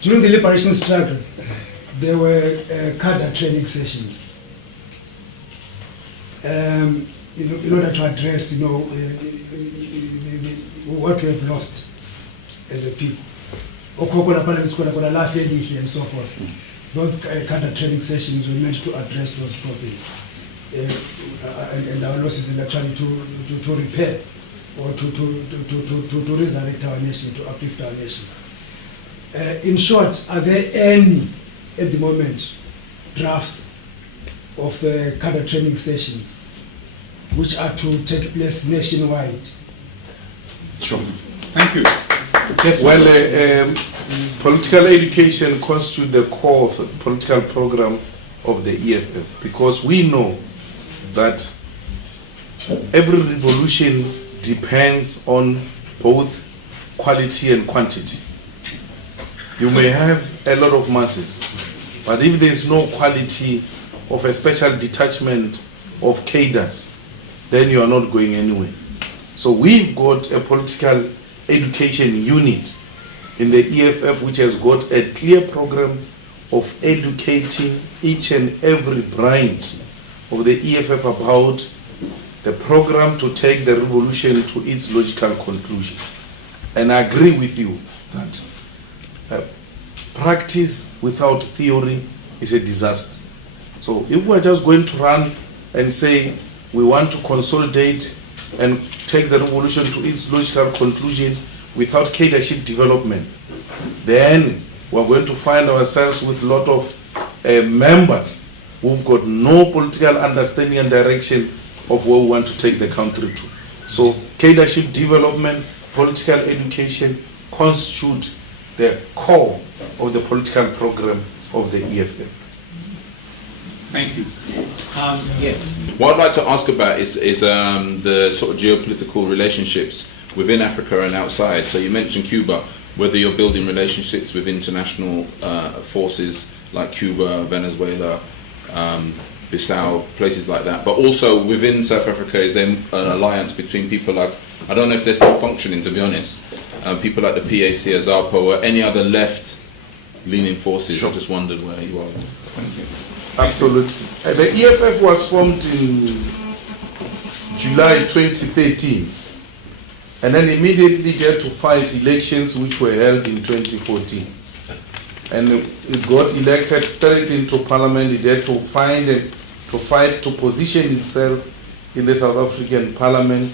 During the liberation struggle, there were cadre training sessions in order to address, what we have lost as a people. And so forth. Those cadre training sessions were meant to address those problems and our losses, and actually to repair or to resurrect our nation, to uplift our nation. In short, are there any, at the moment, drafts of cadre training sessions which are to take place nationwide? Sure. Thank you. Yes, well, political education constitutes the core of the political program of the EFF, because we know that every revolution depends on both quality and quantity. You may have a lot of masses, but if there is no quality of a special detachment of cadres, then you are not going anywhere. So we've got a political education unit in the EFF which has got a clear program of educating each and every branch of the EFF about the program to take the revolution to its logical conclusion. And I agree with you that practice without theory is a disaster. So if we're just going to run and say we want to consolidate and take the revolution to its logical conclusion without cadreship development, then we're going to find ourselves with a lot of members who've got no political understanding and direction of where we want to take the country to. So cadreship development, political education constitute the core of the political program of the EFF. Thank you. Yes. What I'd like to ask about is the sort of geopolitical relationships within Africa and outside. So you mentioned Cuba, whether you're building relationships with international forces like Cuba, Venezuela, Bissau, places like that. But also within South Africa, is there an alliance between people like, I don't know if they're still functioning, to be honest, people like the PACM, ZAPA, or any other left-leaning forces. Sure. I just wondered where you are. Thank you. Absolutely. The EFF was formed in July 2013, and then immediately had to fight elections which were held in 2014. And it got elected straight into parliament. It had to fight to position itself in the South African parliament.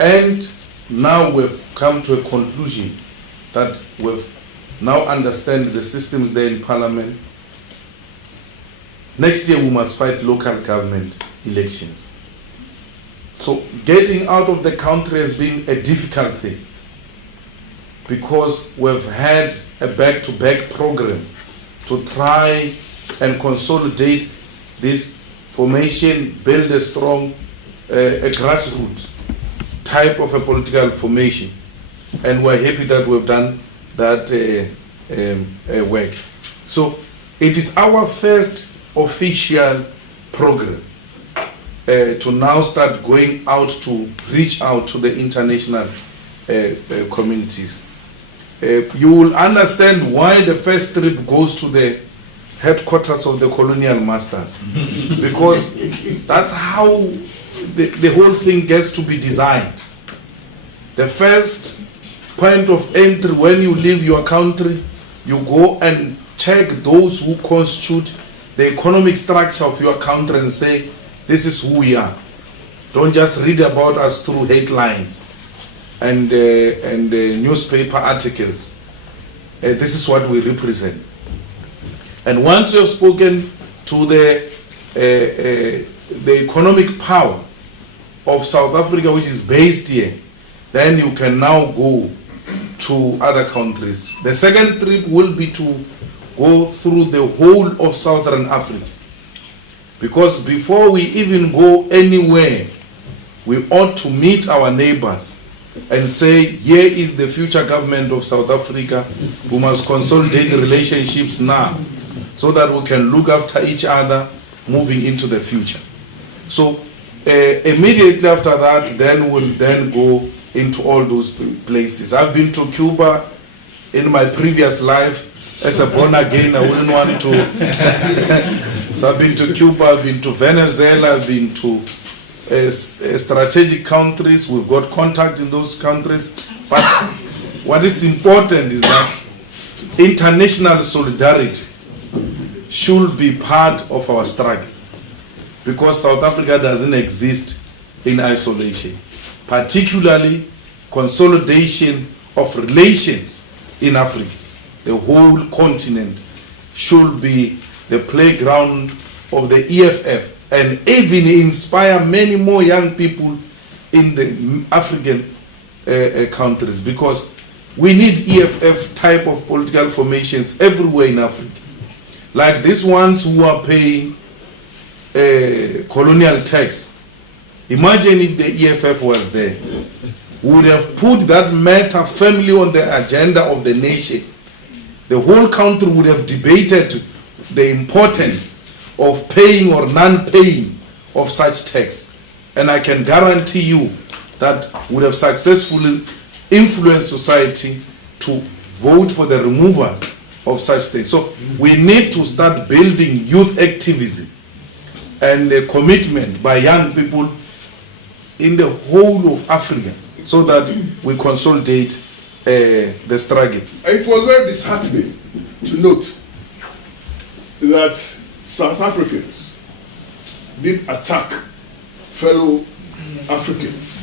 And now we've come to a conclusion that we've now understand the systems there in parliament. Next year we must fight local government elections. So getting out of the country has been a difficult thing, because we've had a back-to-back program to try and consolidate this formation, build a strong a grassroots type of a political formation. And we're happy that we've done that work. So it is our first official program to now start going out to reach out to the international communities. You will understand why the first trip goes to the headquarters of the colonial masters, because that's how the whole thing gets to be designed. The first point of entry when you leave your country, you go and check those who constitute the economic structure of your country and say, this is who we are. Don't just read about us through headlines and newspaper articles. This is what we represent. And once you've spoken to the economic power of South Africa, which is based here, then you can now go to other countries. The second trip will be to go through the whole of Southern Africa. Because before we even go anywhere, we ought to meet our neighbors and say, here is the future government of South Africa. We must consolidate the relationships now so that we can look after each other moving into the future. So immediately after that, then we'll then go into all those places. I've been to Cuba in my previous life. as a born again, I wouldn't want to. So I've been to Cuba, I've been to Venezuela, I've been to strategic countries. We've got contact in those countries. But what is important is that international solidarity should be part of our struggle, because South Africa doesn't exist in isolation, particularly consolidation of relations in Africa. The whole continent should be the playground of the EFF, and even inspire many more young people in the African countries, because we need EFF type of political formations everywhere in Africa. Like these ones who are paying colonial tax. Imagine if the EFF was there. We would have put that matter firmly on the agenda of the nation. The whole country would have debated the importance of paying or non-paying of such tax. And I can guarantee you that would have successfully influenced society to vote for the removal of such things. So we need to start building youth activism and a commitment by young people in the whole of Africa, so that we consolidate the struggle. It was very disheartening to note that South Africans did attack fellow Africans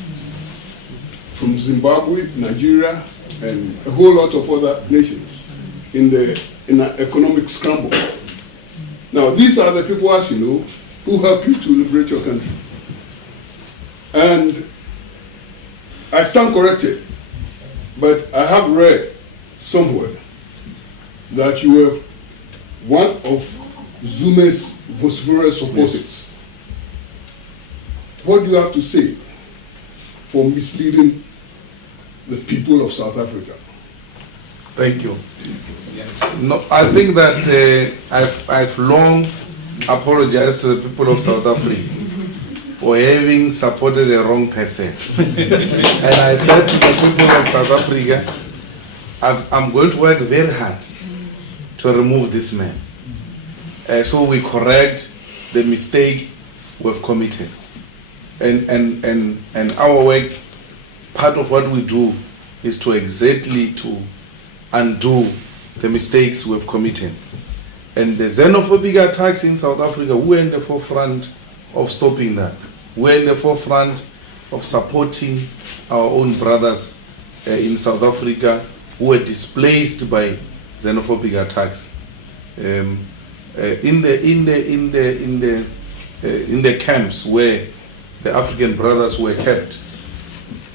from Zimbabwe, Nigeria, and a whole lot of other nations in an economic scramble. Now, these are the people, as you know, who help you to liberate your country. And I stand corrected, but I have read somewhere that you were one of Zuma's vociferous opposites. What do you have to say for misleading the people of South Africa? Thank you. No, I think that I've long apologized to the people of South Africa for having supported the wrong person. And I said to the people of South Africa, I'm going to work very hard to remove this man. So we correct the mistake we've committed. And our work, part of what we do is to exactly to undo the mistakes we've committed. And the xenophobic attacks in South Africa, we're in the forefront of stopping that. We're in the forefront of supporting our own brothers in South Africa who were displaced by xenophobic attacks. In the camps where the African brothers were kept,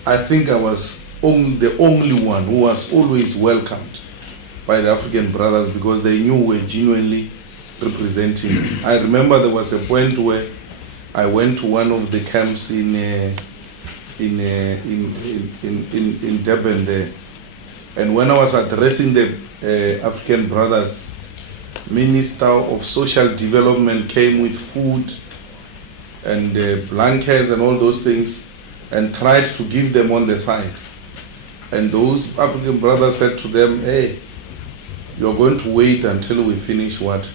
I think I was the only one who was always welcomed by the African brothers, because they knew we were genuinely representing them. I remember there was a point where I went to one of the camps in Durban there, and when I was addressing the African brothers, Minister of Social Development came with food and blankets and all those things, and tried to give them on the side. And those African brothers said to them, hey, you're going to wait until we finish what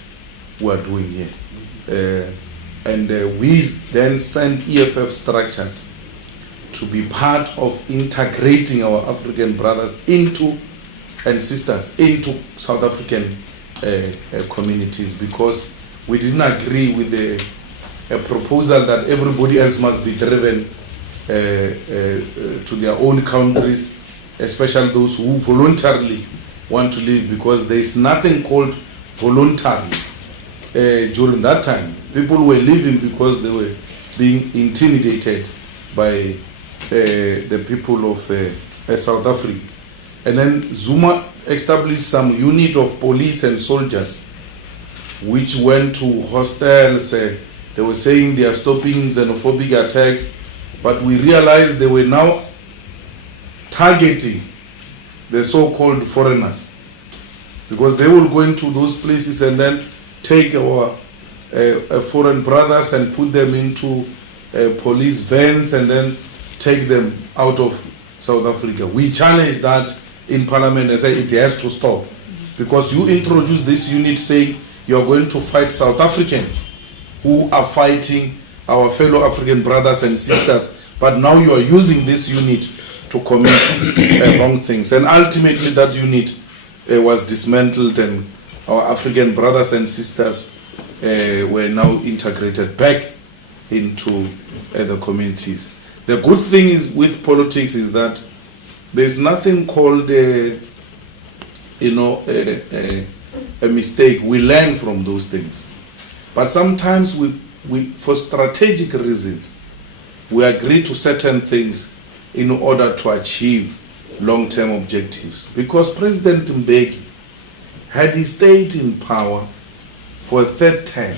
we're doing here. We then sent EFF structures to be part of integrating our African brothers into and sisters into South African communities, because we didn't agree with the proposal that everybody else must be driven to their own countries, especially those who voluntarily want to leave, because there is nothing called voluntary. During that time, people were leaving because they were being intimidated by the people of South Africa. And then Zuma established some unit of police and soldiers which went to hostels. They were saying they are stopping xenophobic attacks, but we realized they were now targeting the so-called foreigners, because they will go into those places and then take our foreign brothers and put them into police vans and then take them out of South Africa. We challenged that in Parliament and said it has to stop, because you introduced this unit saying you are going to fight South Africans who are fighting our fellow African brothers and sisters, but now you are using this unit to commit wrong things. And ultimately that unit was dismantled, and our African brothers and sisters were now integrated back into the communities. The good thing is with politics is that there's nothing called a mistake. We learn from those things. But sometimes we for strategic reasons, we agree to certain things in order to achieve long-term objectives. Because President Mbeki, had he stayed in power for a third term,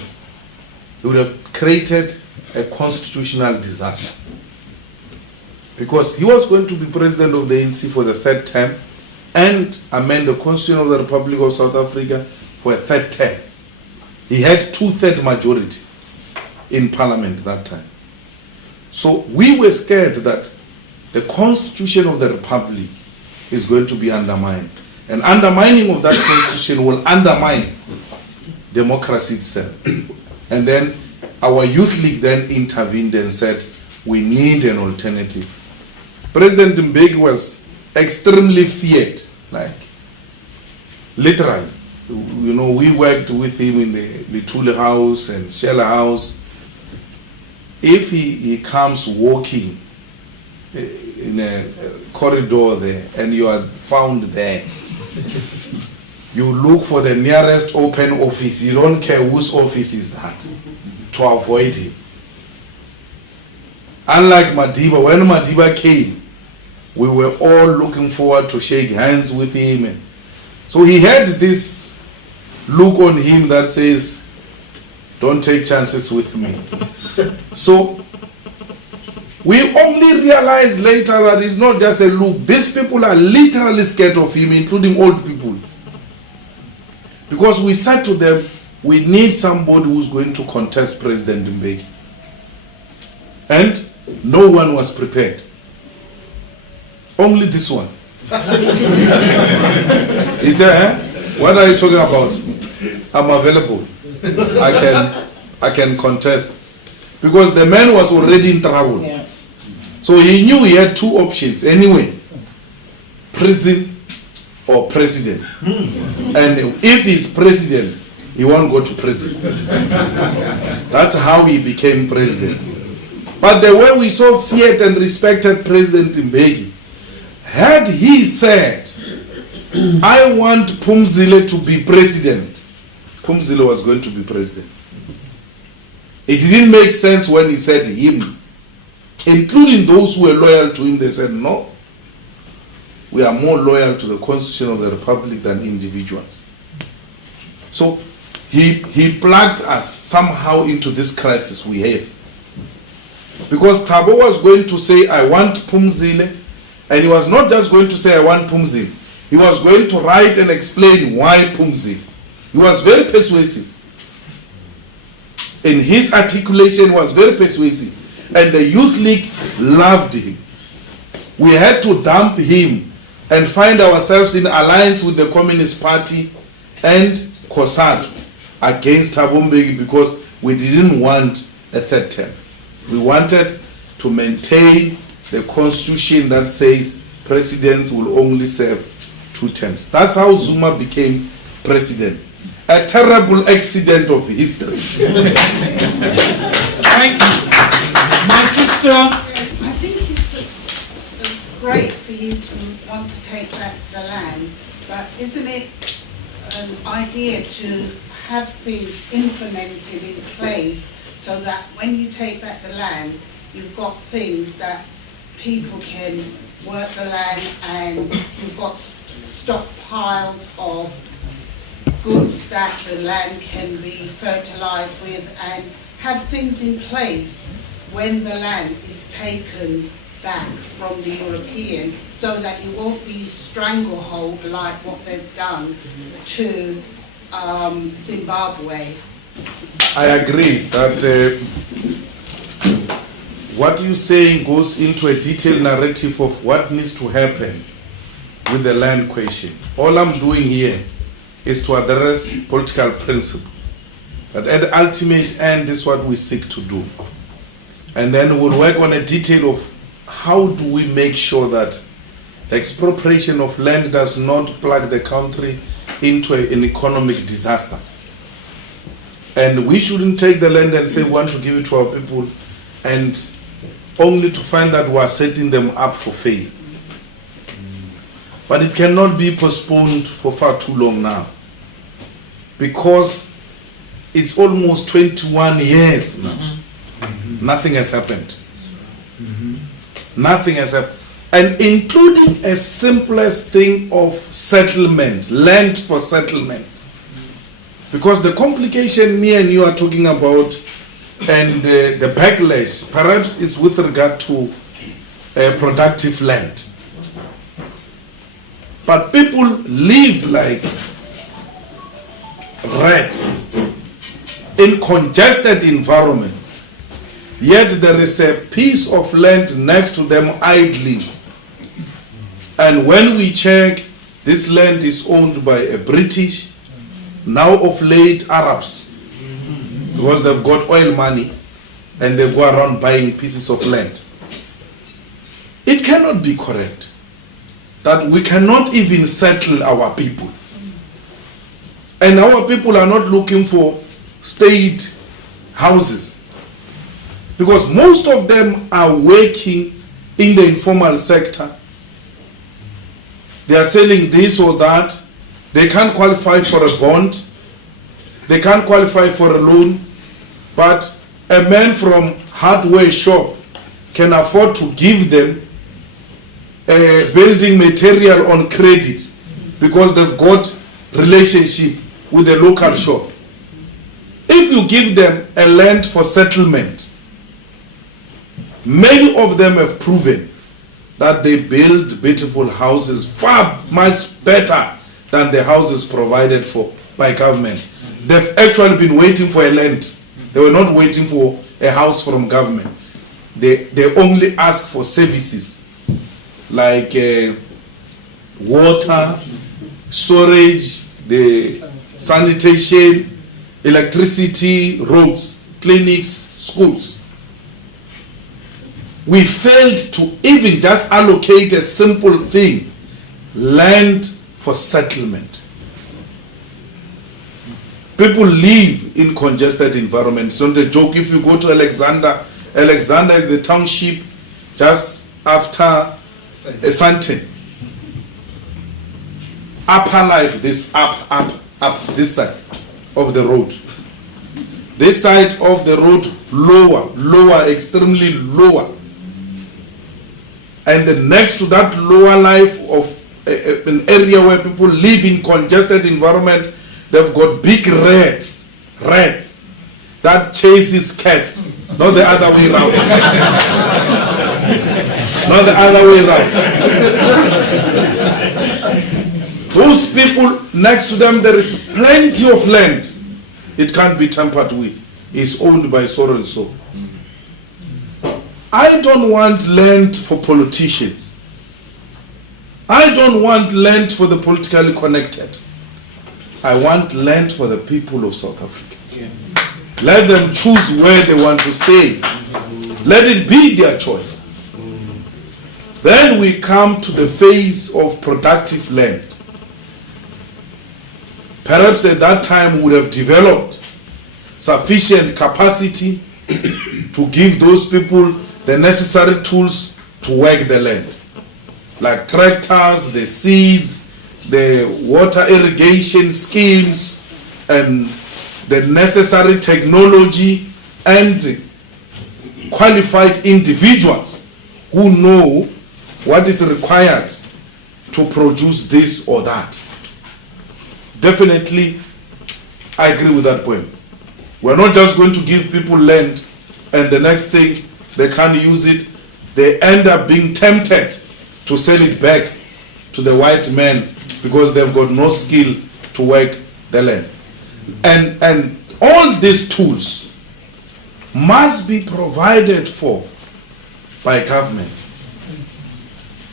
he would have created a constitutional disaster. Because he was going to be president of the ANC for the third term and amend the Constitution of the Republic of South Africa for a third term. He had 2/3 majority in parliament that time. So we were scared that the Constitution of the Republic is going to be undermined. And undermining of that Constitution will undermine democracy itself. And then our youth league then intervened and said, we need an alternative. President Mbeki was extremely feared, like literally. You know, we worked with him in the Litule House and Shell House. If he comes walking in a corridor there and you are found there, you look for the nearest open office. You don't care whose office is that, to avoid him. Unlike Madiba, when Madiba came, we were all looking forward to shake hands with him. And so he had this look on him that says, don't take chances with me. So we only realized later that it's not just a look. These people are literally scared of him, including old people. Because we said to them, we need somebody who's going to contest President Mbeki. And no one was prepared. Only this one. He said, what are you talking about? I'm available. I can contest. Because the man was already in trouble. Yeah. So he knew he had two options anyway. Prison or president. And if he's president, he won't go to prison. That's how he became president. But the way we so feared and respected President Mbeki, had he said, I want Phumzile to be president, Phumzile was going to be president. It didn't make sense when he said him. Including those who were loyal to him, they said, no, we are more loyal to the Constitution of the Republic than individuals. So he plugged us somehow into this crisis we have. Because Thabo was going to say, I want Phumzile, and he was not just going to say, I want Phumzile. He was going to write and explain why Phumzile. He was very persuasive. In his articulation, was very persuasive. And the Youth League loved him. We had to dump him and find ourselves in alliance with the Communist Party and COSATU against Thabo Mbeki because we didn't want a third term. We wanted to maintain the constitution that says presidents will only serve 2 terms. That's how Zuma became president. A terrible accident of history. Thank you. My sister. I think it's great for you to want to take back the land, but isn't it an idea to have things implemented in place so that when you take back the land, you've got things that people can work the land and you've got stockpiles of goods that the land can be fertilized with and have things in place when the land is taken back from the European so that you won't be stranglehold like what they've done to Zimbabwe. I agree that what you say goes into a detailed narrative of what needs to happen with the land question. All I'm doing here is to address political principle. But at the ultimate end, this is what we seek to do. And then we'll work on a detail of how do we make sure that the expropriation of land does not plug the country into an economic disaster. And we shouldn't take the land and say we want to give it to our people and only to find that we are setting them up for failure. But it cannot be postponed for far too long now, because it's almost 21 years now. Nothing has happened. Nothing has happened. And including a simplest thing of settlement, land for settlement. Because the complication me and you are talking about and the backlash perhaps is with regard to productive land. But people live like rats in congested environment. Yet there is a piece of land next to them idling. And when we check, this land is owned by a British, now of late Arabs, because they've got oil money and they go around buying pieces of land. It cannot be correct that we cannot even settle our people. And our people are not looking for state houses, because most of them are working in the informal sector. They are selling this or that. They can't qualify for a bond. They can't qualify for a loan. But a man from hardware shop can afford to give them a building material on credit because they've got relationship with the local shop. If you give them a land for settlement, many of them have proven that they build beautiful houses far much better than the houses provided for by government. They've actually been waiting for a land. They were not waiting for a house from government. They only ask for services like water, storage, the sanitation, electricity, roads, clinics, schools. We failed to even just allocate a simple thing, land for settlement. People live in congested environments. It's not a joke. If you go to Alexander is the township just after Asante. Upper life, this up, this side of the road. This side of the road, lower, extremely lower. And then next to that lower life of an area where people live in congested environment, they've got big rats that chases cats, not the other way around. Not the other way around. Those people next to them, there is plenty of land. It can't be tampered with. It's owned by so and so. I don't want land for politicians. I don't want land for the politically connected. I want land for the people of South Africa. Yeah. Let them choose where they want to stay. Let it be their choice. Then we come to the phase of productive land. Perhaps at that time we would have developed sufficient capacity to give those people the necessary tools to work the land, like tractors, the seeds, the water irrigation schemes, and the necessary technology and qualified individuals who know what is required to produce this or that. Definitely, I agree with that point. We're not just going to give people land and the next thing they can't use it. They end up being tempted to sell it back to the white man because they've got no skill to work the land. And all these tools must be provided for by government.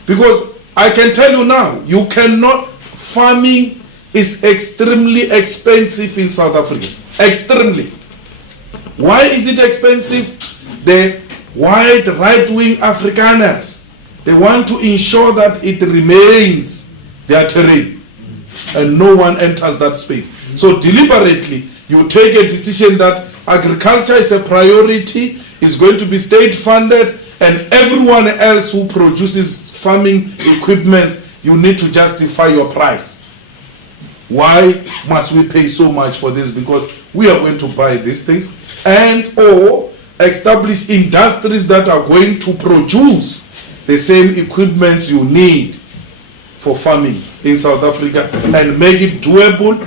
Because I can tell you now, you cannot, farming is extremely expensive in South Africa. Extremely. Why is it expensive? The white right-wing Afrikaners, they want to ensure that it remains their terrain and no one enters that space. So deliberately, you take a decision that agriculture is a priority, is going to be state-funded, and everyone else who produces farming equipment, you need to justify your price. Why must we pay so much for this? Because we are going to buy these things and or establish industries that are going to produce the same equipment you need for farming in South Africa and make it doable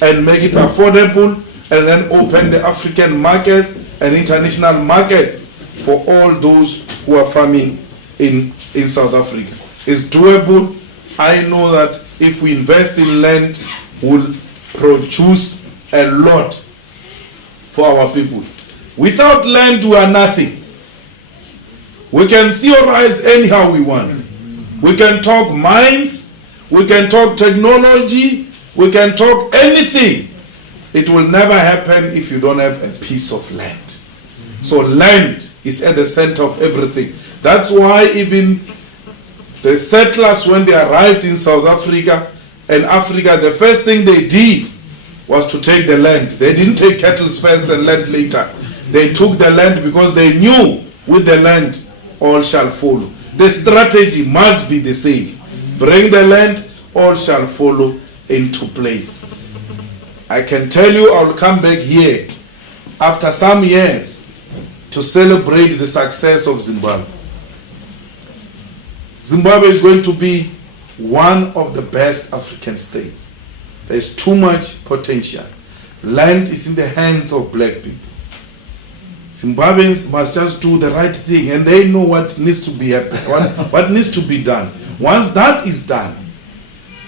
and make it affordable, and then open the African markets and international markets for all those who are farming in South Africa. It's doable. I know that if we invest in land, we'll produce a lot for our people. Without land, we are nothing. We can theorize anyhow we want. We can talk mines, we can talk technology, we can talk anything. It will never happen if you don't have a piece of land. So land is at the center of everything. That's why even the settlers, when they arrived in South Africa and Africa, the first thing they did was to take the land. They didn't take cattle first and land later. They took the land because they knew with the land all shall follow. The strategy must be the same. Bring the land, all shall follow into place. I can tell you I will come back here after some years to celebrate the success of Zimbabwe. Zimbabwe is going to be one of the best African states. There is too much potential. Land is in the hands of black people. Zimbabweans must just do the right thing, and they know what needs to be what needs to be done. Once that is done,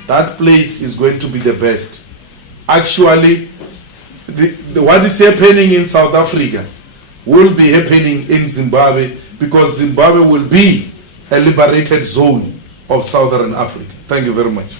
that place is going to be the best. Actually, what is happening in South Africa will be happening in Zimbabwe, because Zimbabwe will be a liberated zone of Southern Africa. Thank you very much.